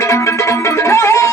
Hey!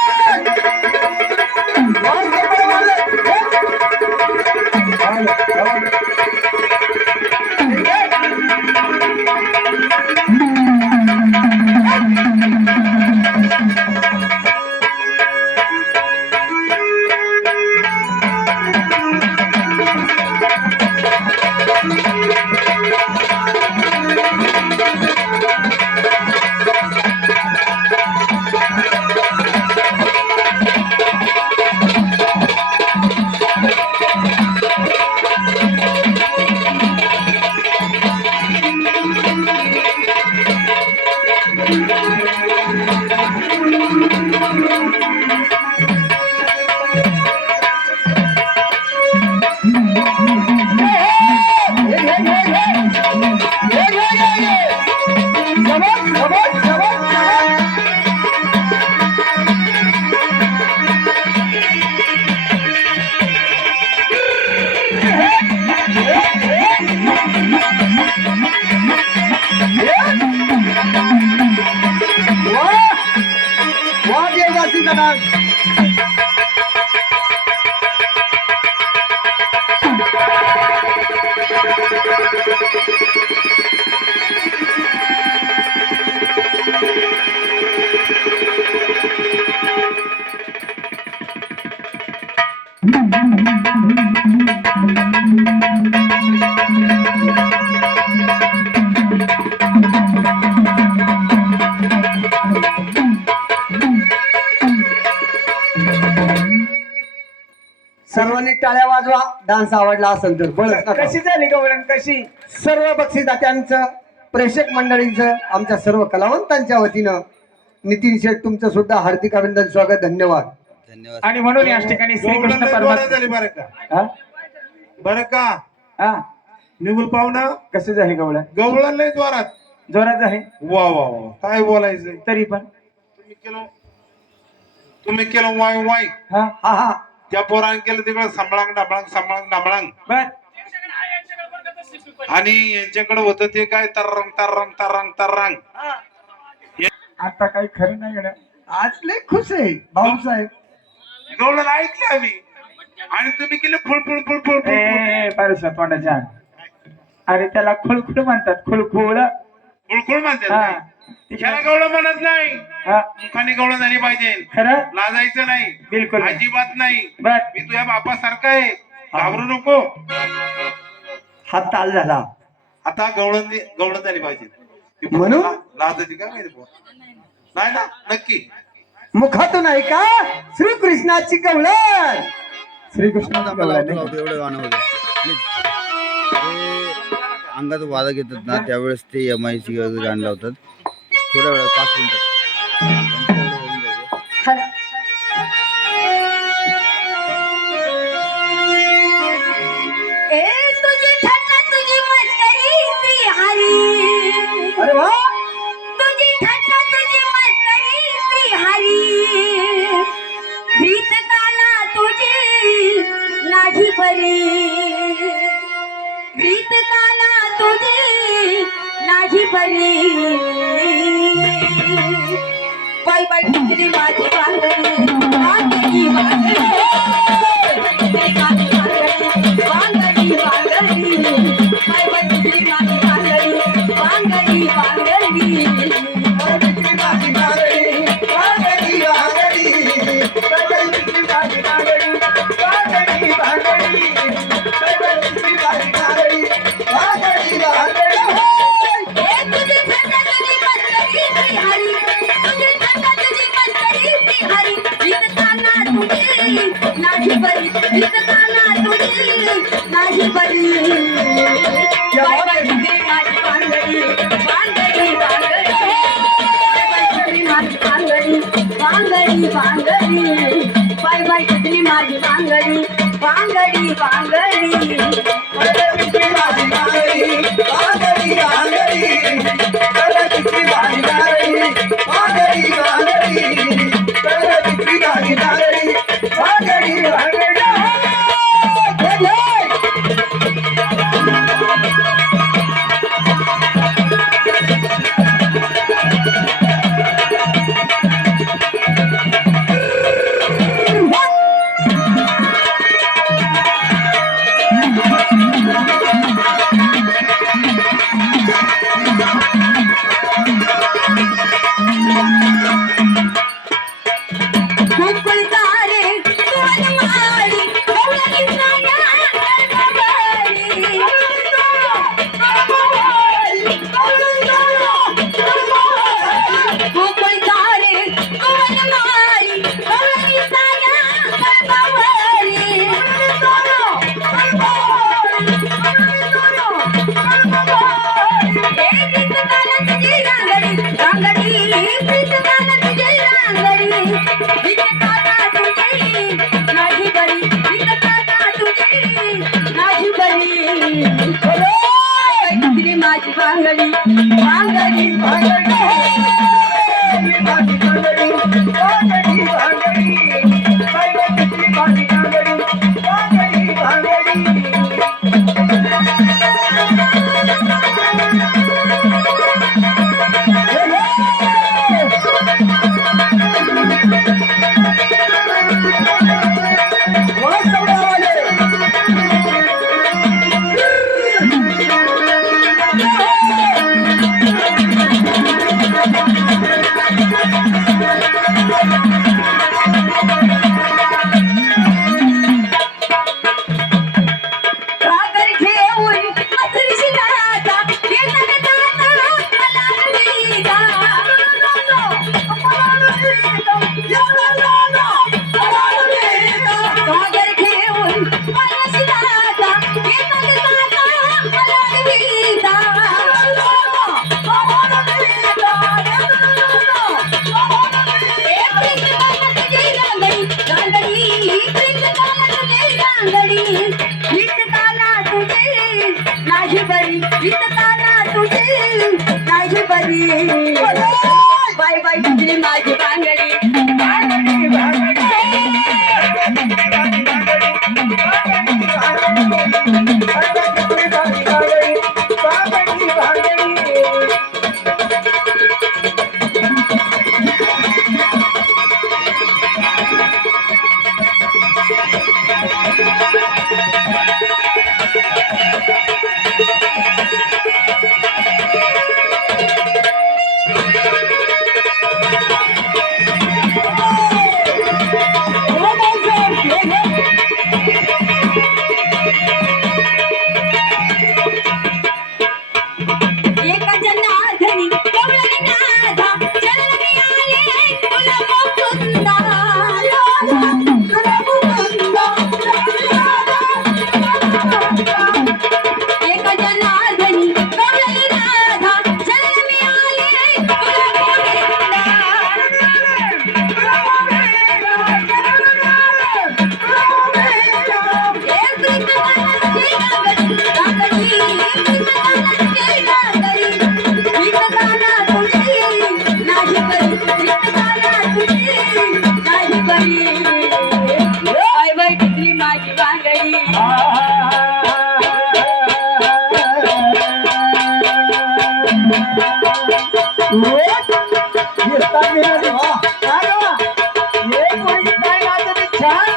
वाजवा dance आवडला असेल तर बळच नका. कशी झाली गवळण कशी? सर्व बक्षिसात्यांचं प्रेक्षक मंडळींचं आमच्या सर्व कलावंतांच्या वतीनं नितीन शेठ तुमचं सुद्धा हार्दिक अभिनंदन स्वागत धन्यवाद. धन्यवाद. आणि म्हणून या ठिकाणी श्रीकृष्ण परमात्मा झाली बरं का? हा? बरं का? हा. निगुल पाहुणा? कशी झाली गवळण गवळण लय जोरात. जोरात आहे? वा वा वा. काय बोलायचंय? तरी पण. तुम्ही केलं तुम्ही केलं वाय वाय. हा? हा हा. त्या पोराने केलं तिकडं सांभाळांग डाबळांग सांभाळांग डाबळांग. आणि यांच्याकडे होतं ते काय? तरंग तरंग तरंग तरंग. आता काही खरं नाही गड्या आज लय खुश आहे भाऊसाहेब. गवळण ऐकले आम्ही. आणि तुम्ही केले फुल फुल फुल फुल फुल ए पारसा तोंडाच्या अरे त्याला खुळखुळ म्हणतात खुळखुळ. फुलखुळ म्हणते हा. त्याला गवळण म्हणत नाही हा. मुखाने गवळण झाली पाहिजे. खरं? लाजायचं नाही. बिलकुल. अजिबात नाही. मी तुझ्या बापासारखा आहे. घाबरू नको. हा ताल झाला. आता गवळण गवळण झाली पाहिजे. म्हणून? लाजायची का माहिती? नाही ना? नक्की. मुखातून आहे का? श्रीकृष्णाची कवळण श्रीकृष्ण आपल्याला लावतो लावतो एवढं गाणं अंगात वादा घेतात ना त्यावेळेस ते एम आय सी गाणं लावतात. थोड्या वेळात पाच मिनिटात त्यांचं एवढं नाही बरी बाई बाई माझी बांगडी Thank you. माझी बांगडी माझी बरी बाय बाय माझी बांगडी रा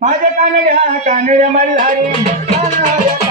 माझ्या कानड्या कानड्या मल्हारी.